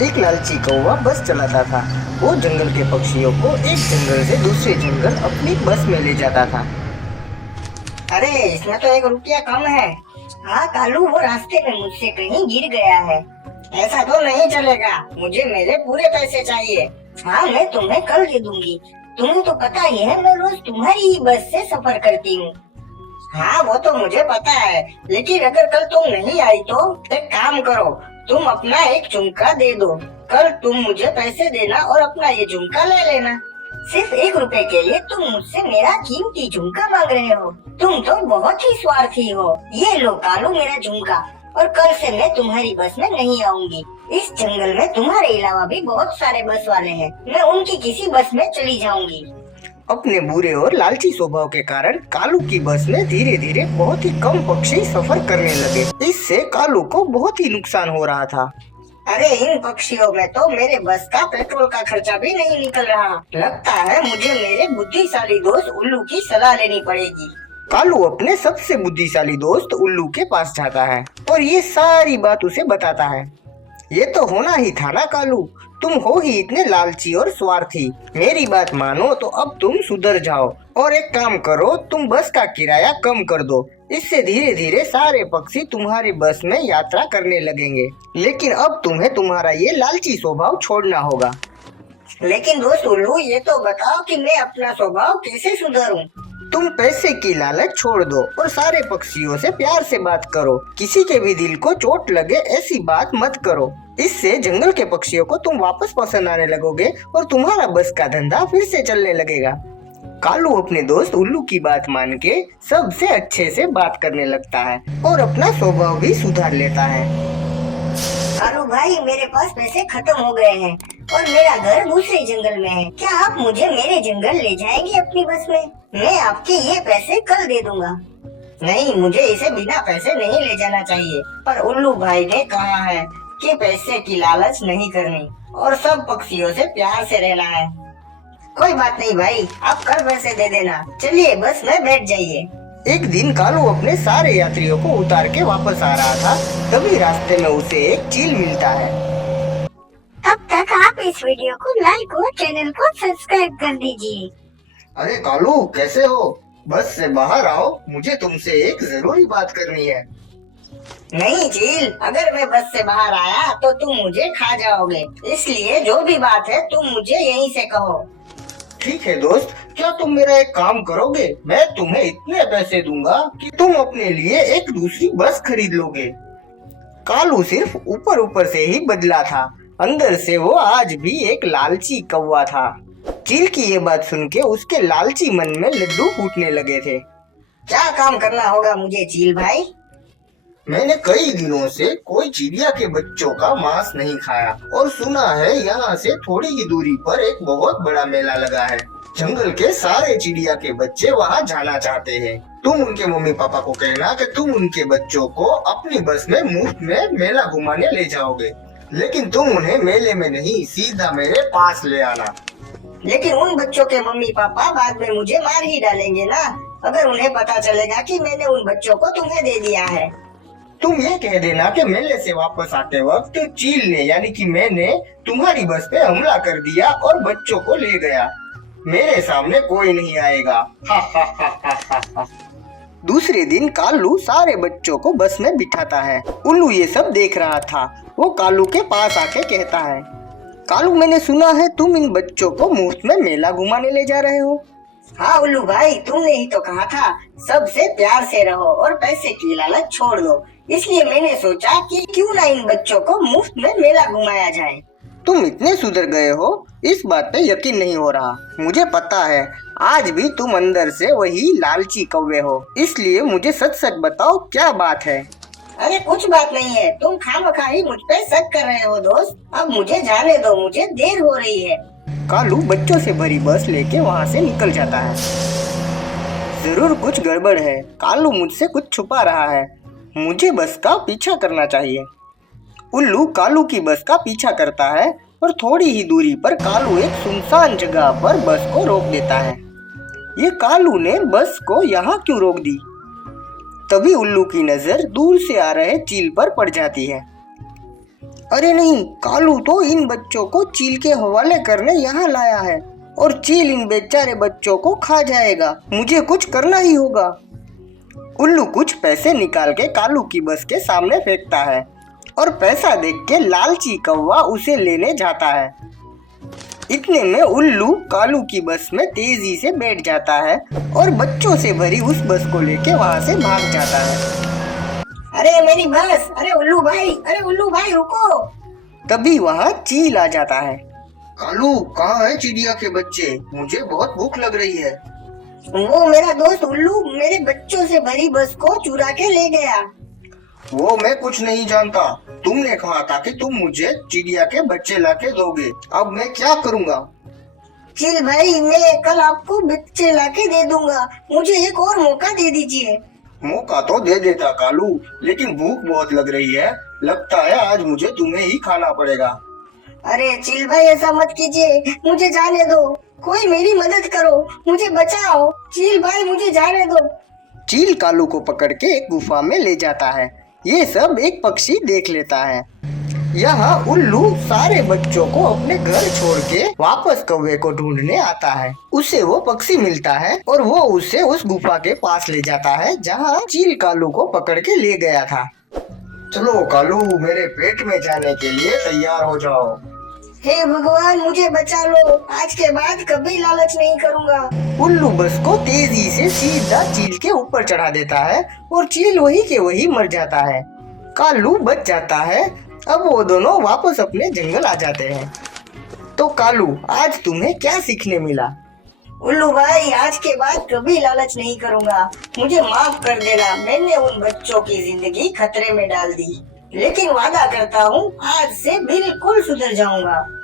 एक लालची कौवा बस चलाता था। वो जंगल के पक्षियों को एक जंगल से दूसरे जंगल अपनी बस में ले जाता था। अरे इसमें तो 1 रुपया कम है। हाँ कालू, वो रास्ते में मुझसे कहीं गिर गया है। ऐसा तो नहीं चलेगा, मुझे मेरे पूरे पैसे चाहिए। हाँ मैं तुम्हें कल दे दूंगी। तुम्हें तो पता ही है मैं रोज तुम्हारी ही बस से सफर करती हूँ। हाँ वो तो मुझे पता है, लेकिन अगर कल तुम नहीं आई तो एक काम करो, तुम अपना एक झुमका दे दो। कल तुम मुझे पैसे देना और अपना ये झुमका ले लेना। सिर्फ 1 रुपए के लिए तुम मुझसे मेरा कीमती झुमका मांग रहे हो। तुम तो बहुत ही स्वार्थी हो। ये लो कालू मेरा झुमका, और कल से मैं तुम्हारी बस में नहीं आऊंगी। इस जंगल में तुम्हारे अलावा भी बहुत सारे बस वाले हैं, मैं उनकी किसी बस में चली जाऊंगी। अपने बुरे और लालची स्वभाव के कारण कालू की बस में धीरे धीरे बहुत ही कम पक्षी सफर करने लगे। इससे कालू को बहुत ही नुकसान हो रहा था। अरे इन पक्षियों में तो मेरे बस का पेट्रोल का खर्चा भी नहीं निकल रहा। लगता है मुझे मेरे बुद्धिशाली दोस्त उल्लू की सलाह लेनी पड़ेगी। कालू अपने सबसे बुद्धिशाली दोस्त उल्लू के पास जाता है और ये सारी बात उसे बताता है। ये तो होना ही था ना कालू, तुम हो ही इतने लालची और स्वार्थी। मेरी बात मानो तो अब तुम सुधर जाओ और एक काम करो, तुम बस का किराया कम कर दो। इससे धीरे धीरे सारे पक्षी तुम्हारी बस में यात्रा करने लगेंगे। लेकिन अब तुम्हें तुम्हारा ये लालची स्वभाव छोड़ना होगा। लेकिन दोस्त उल्लू, ये तो बताओ कि मैं अपना स्वभाव कैसे सुधारूं? तुम पैसे की लालच छोड़ दो और सारे पक्षियों से प्यार से बात करो। किसी के भी दिल को चोट लगे ऐसी बात मत करो। इससे जंगल के पक्षियों को तुम वापस पसंद आने लगोगे और तुम्हारा बस का धंधा फिर से चलने लगेगा। कालू अपने दोस्त उल्लू की बात मान के सबसे अच्छे से बात करने लगता है और अपना स्वभाव भी सुधार लेता है। कालू भाई, मेरे पास पैसे खत्म हो गए हैं और मेरा घर दूसरे जंगल में है। क्या आप मुझे मेरे जंगल ले जाएंगे अपनी बस में? मैं आपके ये पैसे कल दे दूंगा। नहीं, मुझे इसे बिना पैसे नहीं ले जाना चाहिए, पर उल्लू भाई ने कहा है कि पैसे की लालच नहीं करनी और सब पक्षियों से प्यार से रहना है। कोई बात नहीं भाई, आप कल पैसे दे देना। चलिए बस में बैठ जाइए। एक दिन कालू अपने सारे यात्रियों को उतार के वापस आ रहा था, तभी रास्ते में उसे एक चील मिलता है। तब तक आप इस वीडियो को लाइक और चैनल को सब्सक्राइब कर दीजिए। अरे कालू, कैसे हो? बस से बाहर आओ, मुझे तुमसे एक जरूरी बात करनी है। नहीं चील, अगर मैं बस से बाहर आया तो तुम मुझे खा जाओगे, इसलिए जो भी बात है तुम मुझे यहीं से कहो। ठीक है दोस्त, क्या तुम मेरा एक काम करोगे? मैं तुम्हें इतने पैसे दूंगा कि तुम अपने लिए एक दूसरी बस खरीद लोगे। कालू सिर्फ ऊपर ऊपर से ही बदला था, अंदर से वो आज भी एक लालची कौवा था। चील की ये बात सुन के उसके लालची मन में लड्डू फूटने लगे थे। क्या काम करना होगा मुझे चील भाई? मैंने कई दिनों से कोई चिड़िया के बच्चों का मांस नहीं खाया और सुना है यहाँ से थोड़ी ही दूरी पर एक बहुत बड़ा मेला लगा है। जंगल के सारे चिड़िया के बच्चे वहाँ जाना चाहते हैं। तुम उनके मम्मी पापा को कहना कि तुम उनके बच्चों को अपनी बस में मुफ्त में मेला घुमाने ले जाओगे, लेकिन तुम उन्हें मेले में नहीं, सीधा मेरे पास ले आना। लेकिन उन बच्चों के मम्मी पापा बाद में मुझे मार ही डालेंगे ना, अगर उन्हें पता चलेगा कि मैंने उन बच्चों को तुम्हें दे दिया है। तुम ये कह देना कि मेले से वापस आते वक्त चील ने यानी कि मैंने तुम्हारी बस पे हमला कर दिया और बच्चों को ले गया। मेरे सामने कोई नहीं आएगा। हा हा हा हा हा हा। दूसरे दिन कालू सारे बच्चों को बस में बिठाता है। उल्लू ये सब देख रहा था। वो कालू के पास आके कहता है, कालू मैंने सुना है तुम इन बच्चों को मुफ्त में मेला घुमाने ले जा रहे हो। हाँ उल्लू भाई, तुमने ही तो कहा था सबसे प्यार से रहो और पैसे की लालच छोड़ दो, इसलिए मैंने सोचा कि क्यों ना इन बच्चों को मुफ्त में मेला घुमाया जाए। तुम इतने सुधर गए हो, इस बात पे यकीन नहीं हो रहा। मुझे पता है आज भी तुम अंदर से वही लालची कौवे हो, इसलिए मुझे सच सच बताओ क्या बात है। अरे कुछ बात नहीं है, तुम खामखा ही मुझ पे शक कर रहे हो दोस्त। अब मुझे जाने दो, मुझे देर हो रही है। कालू बच्चों से भरी बस लेके वहाँ से निकल जाता है। जरूर कुछ गड़बड़ है, कालू मुझसे कुछ छुपा रहा है, मुझे बस का पीछा करना चाहिए। उल्लू कालू की बस का पीछा करता है और थोड़ी ही दूरी पर कालू एक सुनसान जगह पर बस को रोक देता है। ये कालू ने बस को यहाँ क्यों रोक दी? तभी उल्लू की नजर दूर से आ रहे चील पर पड़ जाती है। अरे नहीं, कालू तो इन बच्चों को चील के हवाले करने यहाँ लाया है और चील इन बेचारे बच्चों को खा जाएगा। मुझे कुछ करना ही होगा। उल्लू कुछ पैसे निकाल के कालू की बस के सामने फेंकता है और पैसा देख के लालची कौवा उसे लेने जाता है। इतने में उल्लू कालू की बस में तेजी से बैठ जाता है और बच्चों से भरी उस बस को लेके वहाँ से भाग जाता है। अरे मेरी बस, अरे उल्लू भाई रुको। तभी वहाँ चील आ जाता है। कालू, कहाँ है चिड़िया के बच्चे? मुझे बहुत भूख लग रही है। वो मेरा दोस्त उल्लू मेरे बच्चों से भरी बस को चुरा के ले गया। वो मैं कुछ नहीं जानता। तुमने कहा था कि तुम मुझे चिड़िया के बच्चे लाके दोगे। अब मैं क्या करूँगा? चील भाई, मैं कल आपको बच्चे लाके दे दूंगा। मुझे एक और मौका दे दीजिए। मौका तो दे देता कालू, लेकिन भूख बहुत लग रही है। लगता है आज मुझे तुम्हें ही खाना पड़ेगा। अरे चील भाई, ऐसा मत कीजिए, मुझे जाने दो। कोई मेरी मदद करो, मुझे बचाओ। चील भाई, मुझे जाने दो। चील कालू को पकड़ के एक गुफा में ले जाता है। ये सब एक पक्षी देख लेता है। यहाँ उल्लू सारे बच्चों को अपने घर छोड़ के वापस कौवे को ढूंढने आता है। उसे वो पक्षी मिलता है और वो उसे उस गुफा के पास ले जाता है जहाँ चील कालू को पकड़ के ले गया था। चलो कालू, मेरे पेट में जाने के लिए तैयार हो जाओ। हे भगवान, मुझे बचा लो। आज के बाद कभी लालच नहीं करूँगा। उल्लू बस को तेजी से सीधा चील के ऊपर चढ़ा देता है और चील वही के वही मर जाता है। कालू बच जाता है। अब वो दोनों वापस अपने जंगल आ जाते हैं। तो कालू, आज तुम्हें क्या सीखने मिला? उल्लू भाई, आज के बाद कभी लालच नहीं करूँगा। मुझे माफ कर देना, मैंने उन बच्चों की जिंदगी खतरे में डाल दी। लेकिन वादा करता हूँ, आज से बिल्कुल सुधर जाऊंगा।